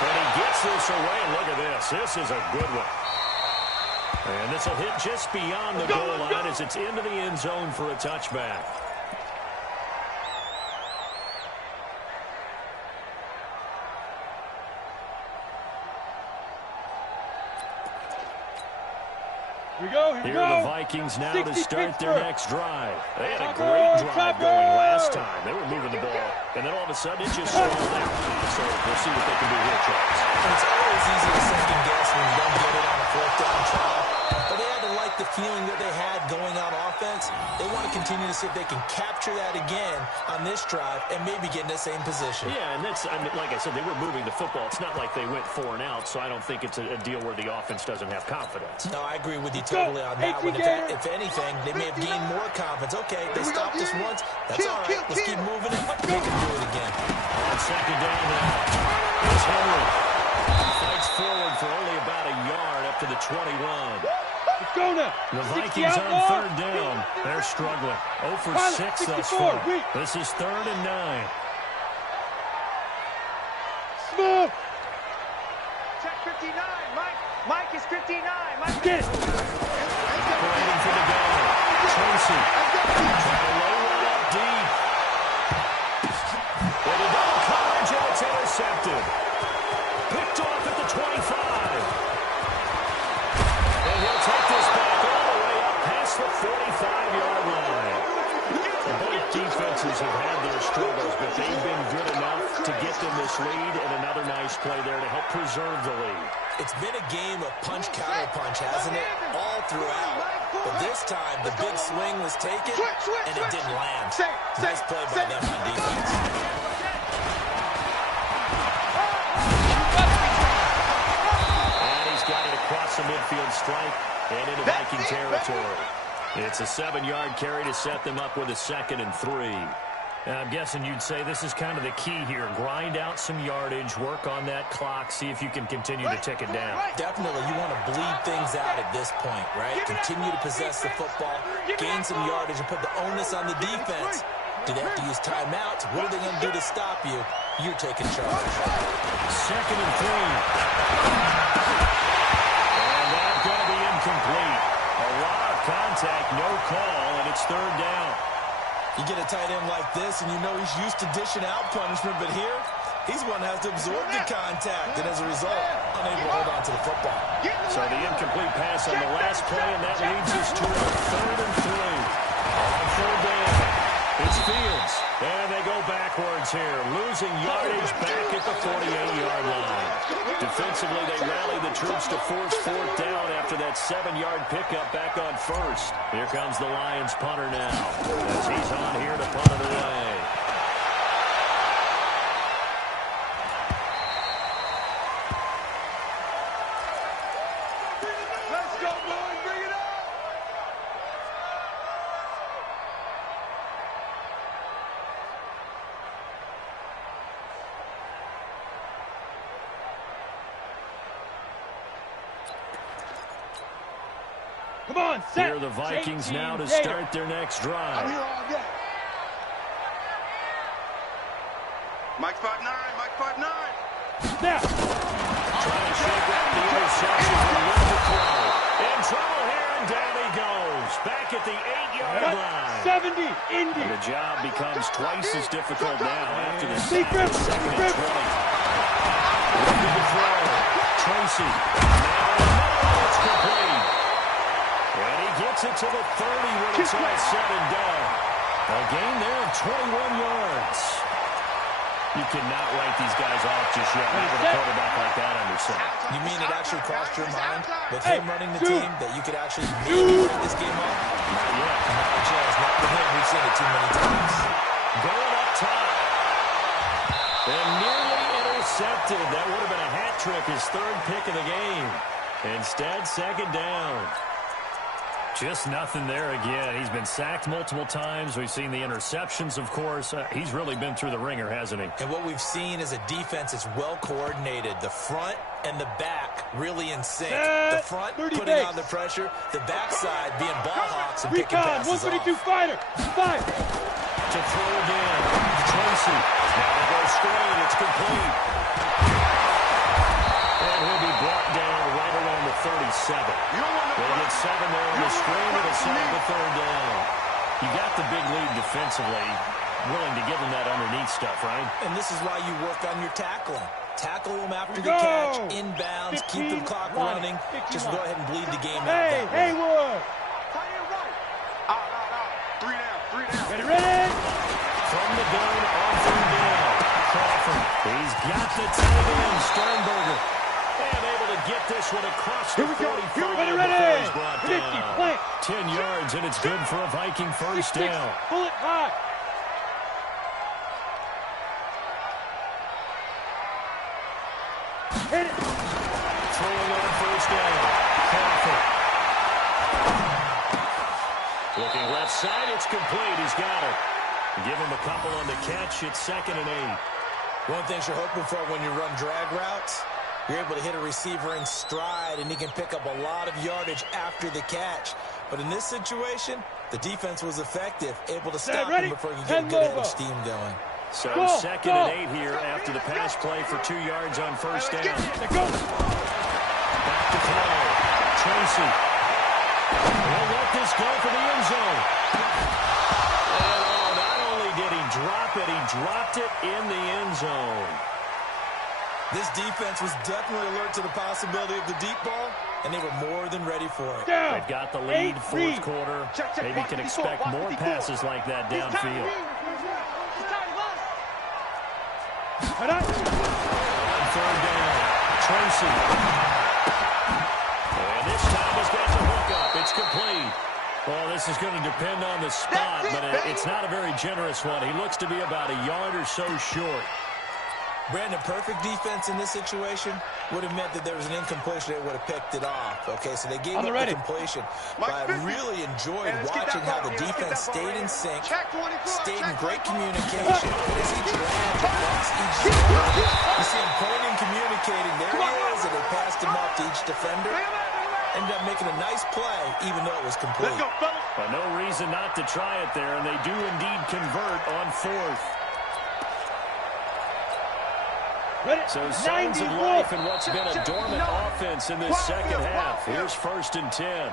But he gets this away, and look at this. This is a good one. And this will hit just beyond the goal line as it's into the end zone for a touchback. Here are the Vikings now to start their next drive. They had a great drive going last time. They were moving the ball, and then all of a sudden it just stalled out. So we'll see what they can do here, Charles. And it's always easy to second guess when you don't get it on a 4th down try. But they had to like the feeling that they had going on offense. They want to continue to see if they can capture that again on this drive and maybe get in the same position. Yeah, and that's, I mean, like I said, they were moving the football. It's not like they went 4 and out, so I don't think it's a deal where the offense doesn't have confidence. No, I agree with you totally on that one. If anything, they may have gained more confidence. Okay, they stopped us once. That's all right. Let's keep moving it. They can do it again. On second down now, it's Henry. Fights forward for only about a yard up to the 21. The Vikings on third down. They're struggling. 0 for 6 thus far. This is 3rd and 9. Smooth. Check 59. Mike is 59. Mike, get it. Operating for the goal. Tracy. Trying to lay one up deep. With a double coverage, and it's intercepted. Picked off at the 25. And he'll take this back all the way up past the 45-yard line. Both defenses have had their struggles, but they've been good enough to get them this lead, and another nice play there to help preserve the lead. It's been a game of punch-counter-punch, hasn't it? All throughout. But this time, the big swing was taken, and it didn't land. Nice play by them on defense. And he's got it across the midfield stripe and into Viking territory. It's a 7-yard carry to set them up with a 2nd and 3. I'm guessing you'd say this is kind of the key here. Grind out some yardage, work on that clock, see if you can continue to tick it down. Definitely, you want to bleed things out at this point, right? Continue to possess the football, gain some yardage, and put the onus on the defense. Do they have to use timeouts? What are they going to do to stop you? You're taking charge. 2nd and 3. And that's going to be incomplete. A lot of contact, no call, and it's 3rd down. You get a tight end like this, and you know he's used to dishing out punishment, but here, he's one that has to absorb the contact, and as a result, unable to hold on to the football. So the incomplete pass on the last play, and that leads us to a 3rd and 3. On 3rd down, it's Fields, and they go backwards here, losing yardage back at the 48-yard line. Defensively, they rally the troops to force 4th down after that 7-yard pickup back on 1st. Here comes the Lions punter now, as he's on here to punt it away. Let's go, boys. Bring it up. Come on, set. Here are the Vikings now to start their next drive. I'm here all day. Mike 5'9", Mike 5'9". Snap. Trying to shake up the interception and win the throw. In trouble here, and down he goes. Back at the 8-yard line. 70, Indy. And the job becomes twice as difficult now after the Secret. 2nd and 20. Looking to throw. Tracy. Now it's complete. And he gets it to the 30 when it's all said and done. A gain there of 21 yards. You cannot write these guys off just yet. Not with a quarterback like that under center. You mean it actually crossed your mind with him running the team that you could actually maybe write this game off? Not yet. Not a chance. Not with him. We've seen it too many times. Going up top. And nearly intercepted. That would have been a hat trick, his third pick of the game. Instead, second down. Just nothing there again. He's been sacked multiple times. We've seen the interceptions, of course. He's really been through the ringer, hasn't he? And what we've seen is a defense that's well coordinated. The front and the back really in sync. The front putting on the pressure. The backside being ball hawks and picking passes off. 132 fighter. Fire. To throw again. Tracy. Now they go straight. It's complete. And he'll be brought down right around the 37. They'll get 7 there on the screen. It'll set up a third down. You got the big lead defensively. Willing to give them that underneath stuff, right? And this is why you work on your tackling. Tackle them after the catch, inbounds, keep the clock running. Just go ahead and bleed the game out. Hey, Haywood. Out. 3 down. Ready? From the gun on third down. Crawford. He's got the tight end, Sternberger. And able to get this one across the 45 before he's brought down. 10 yards, and it's good for a Viking first down. Pull it high. Hit it. Throwing on first down. Crawford. Looking left side, it's complete. He's got it. Give him a couple on the catch. It's 2nd and 8. One thing you're hoping for when you run drag routes, you're able to hit a receiver in stride, and he can pick up a lot of yardage after the catch. But in this situation, the defense was effective, able to stop him before he could get a good head of steam going. So 2nd and 8 here after the pass play for 2 yards on first down. Back to throw. Tracy. He'll let this go for the end zone. And not only did he drop it, he dropped it in the end zone. This defense was definitely alert to the possibility of the deep ball, and they were more than ready for it. They've got the lead, fourth quarter. Maybe can expect more passes like that downfield. On third down, Tracy. And this time he's got the hook up. It's complete. Well, this is going to depend on the spot, but it's not a very generous one. He looks to be about a yard or so short. Brandon, perfect defense in this situation would have meant that there was an incompletion. They would have picked it off. Okay, so they gave up the completion. But I really enjoyed watching how the defense stayed in sync, stayed in great communication. But as he dragged across each zone, you see him pointing, communicating. There he is, and they passed him off to each defender. Ended up making a nice play, even though it was complete. But no reason not to try it there, and they do indeed convert on fourth. So signs of life in what's been a dormant offense in this second half. Here's 1st and 10.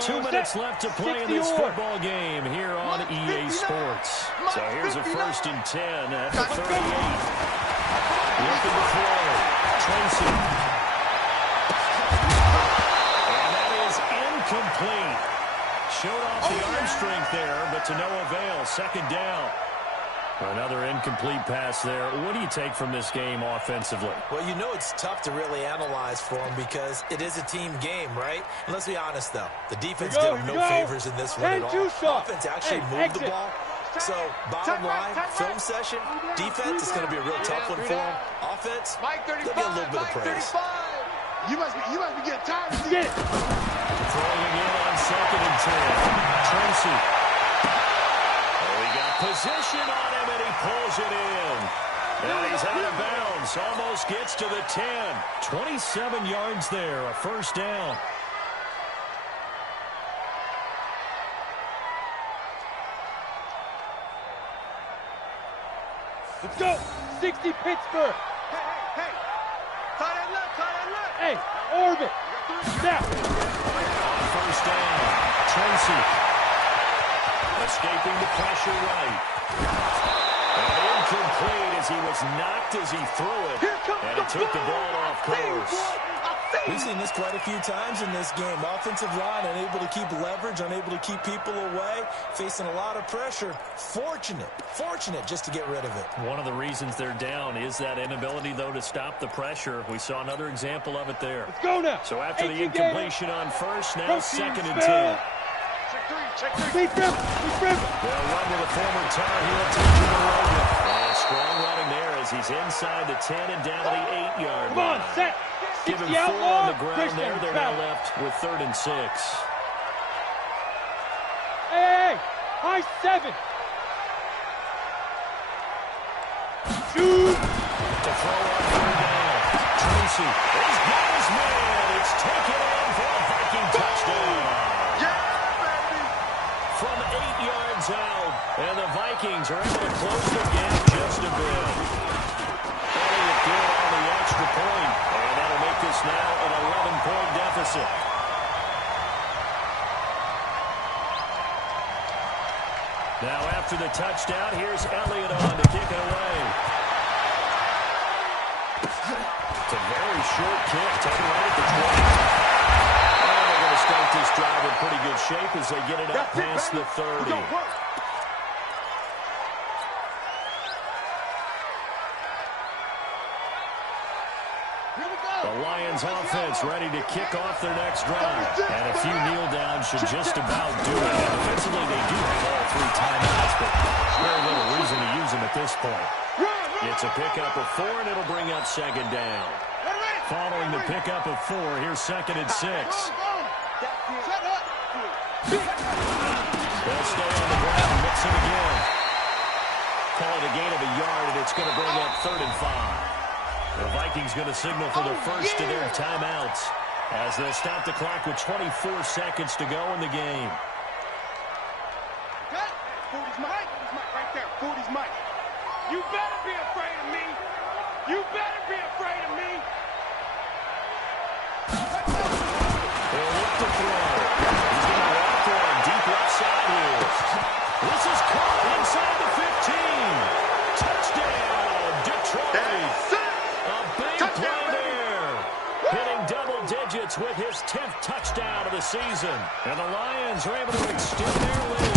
2 minutes left to play in this football game here on EA Sports. So here's a 1st and 10 at the 38. Looking to throw. Tracy. And that is incomplete. Showed off the arm strength there, but to no avail. 2nd down. Another incomplete pass there. What do you take from this game offensively? Well, you know it's tough to really analyze for them because it is a team game, right? And let's be honest, though. The defense did them no favors in this one at all. Offense actually moved the ball. So, bottom line, film session, defense is going to be a real tough one for them. Offense, they'll get a little bit of praise. You must be getting tired of Get it. Throwing again on 2nd and 10. Tracy. Position on him, and he pulls it in. Now he's out of bounds. Almost gets to the 10. 27 yards there, a first down. Let's go. 60 Pittsburgh. Hey. Tie that left. Hey, orbit. Snap. On first down, Tracy. Escaping the pressure right. And incomplete as he was knocked as he threw it. And he took the ball off course. We've seen this quite a few times in this game. Offensive line unable to keep leverage, unable to keep people away, facing a lot of pressure. Fortunate just to get rid of it. One of the reasons they're down is that inability, though, to stop the pressure. We saw another example of it there. Let's go now. So after the incompletion on first, now Proceed, 2nd and 10. Check three. They'll run with a former Tar Heel, T.J. Logan. And strong running there as he's inside the 10 and down to the 8-yard line. Come on, set. Give him 4 on the ground there. They're now left with 3rd and 6. Hey, high 7. Shoot. To throw on 3rd down. Tracy has got his man. It's taken in for a Viking touchdown. From 8 yards out, and the Vikings are able to close the gap just a bit. Elliott did on the extra point, and that'll make this now an 11-point deficit. Now after the touchdown, here's Elliott on to kick it away. It's a very short kick, taken right at the 20. They're going to start this drive in pretty good shape as they get it up past the 30. The Lions offense ready to kick off their next drive. And a few kneel downs should just about do it. And defensively, they do have all 3 timeouts, but very little reason to use them at this point. It's a pickup of 4, and it'll bring up 2nd down. Following the pickup of 4, here's 2nd and 6. They'll stay on the ground and mix it again. Call it a gain of a yard, and it's going to bring up 3rd and 5. The Vikings going to signal for the first of their timeouts as they'll stop the clock with 24 seconds to go in the game. 40's Mike. Right there. 40's Mike. You better be afraid of me. You better be afraid of me. They'll look to throw. He's going to walk for him deep left side here. This is caught inside the 15. Touchdown, Detroit. A big play there. Hitting double digits with his 10th touchdown of the season. And the Lions are able to extend their lead.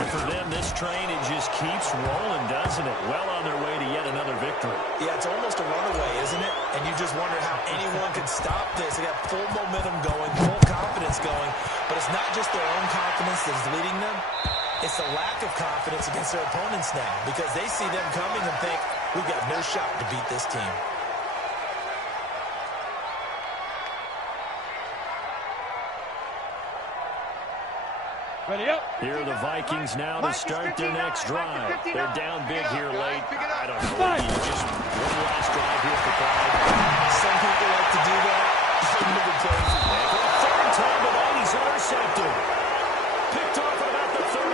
And for them, this train, it just keeps rolling, doesn't it? Well on their way to yet another victory. Yeah, it's almost a runaway, isn't it? And you just wonder how anyone could stop this. They got full momentum going, full confidence going. But it's not just their own confidence that's leading them. It's the lack of confidence against their opponents now because they see them coming and think, we've got no shot to beat this team. Ready up. Here are the Vikings now to start their next drive. They're down big here late. I don't know. Just one last drive here for pride. Some people like to do that. I'm never crazy. For the 3rd time tonight, he's intercepted. Picked off at about the 31.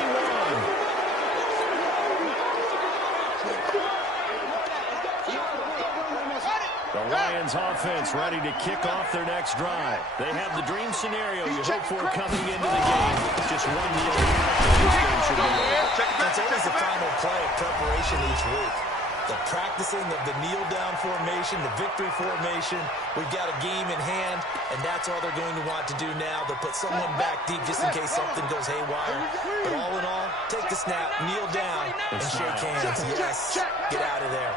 The Lions offense ready to kick off their next drive. They have the dream scenario you hope for coming into the game. Just one kneel here. This game should be over. That's always the final play of preparation each week. The practicing of the kneel-down formation, the victory formation. We've got a game in hand, and that's all they're going to want to do now. They'll put someone back deep just in case something goes haywire. But all in all, take the snap, kneel down, and shake hands. Yes, get out of there.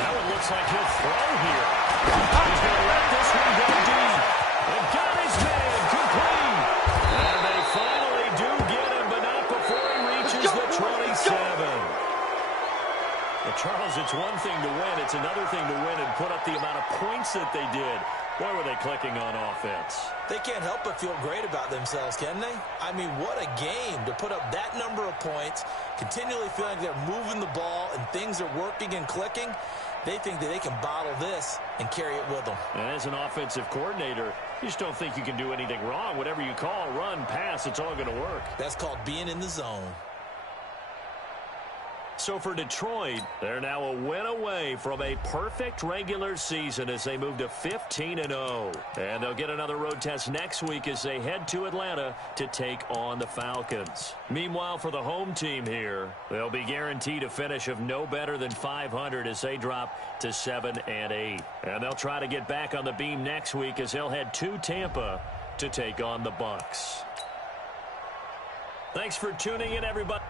That one looks like he'll throw here. He's going to let this one go deep. And got his man complete. And they finally do get him, but not before he reaches the 27. Well, Charles, it's one thing to win. It's another thing to win and put up the amount of points that they did. Boy, were they clicking on offense. They can't help but feel great about themselves, can they? I mean, what a game to put up that number of points, continually feeling like they're moving the ball and things are working and clicking. They think that they can bottle this and carry it with them. And as an offensive coordinator, you just don't think you can do anything wrong. Whatever you call, run, pass, it's all going to work. That's called being in the zone. So for Detroit, they're now a win away from a perfect regular season as they move to 15-0. And they'll get another road test next week as they head to Atlanta to take on the Falcons. Meanwhile, for the home team here, they'll be guaranteed a finish of no better than 500 as they drop to 7-8. And they'll try to get back on the beam next week as they'll head to Tampa to take on the Bucs. Thanks for tuning in, everybody.